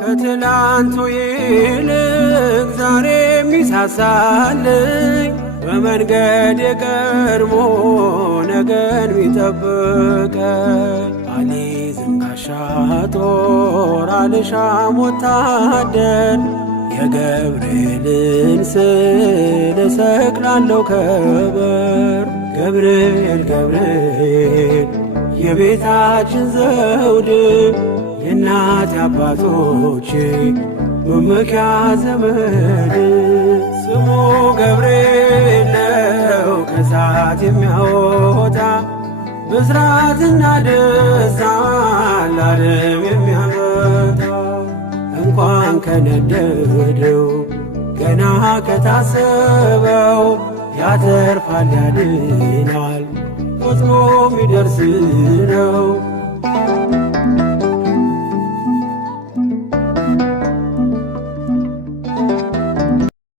ከትላንቱ ይልቅ ዛሬ የሚሳሳልኝ በመንገድ የቀድሞ ነገን ሚጠብቀኝ አልይዝም ጋሻ ጦር አልሻም ወታደር የገብርኤልን ስዕል እሰቅላለሁ ከበር ገብርኤል ገብርኤል የቤታችን ዘውድ የእናት አባቶቼ መመኪያ ዘመድ ስሙ ገብርኤል ነው ከእሳት የሚያወጣ ብስራትና ደስታ ለዓለም የሚያመጣ እንኳን ከነደደው ገና ከታሰበው ያተርፋል ያድናል ፈጥኖ ሚደርስ ነው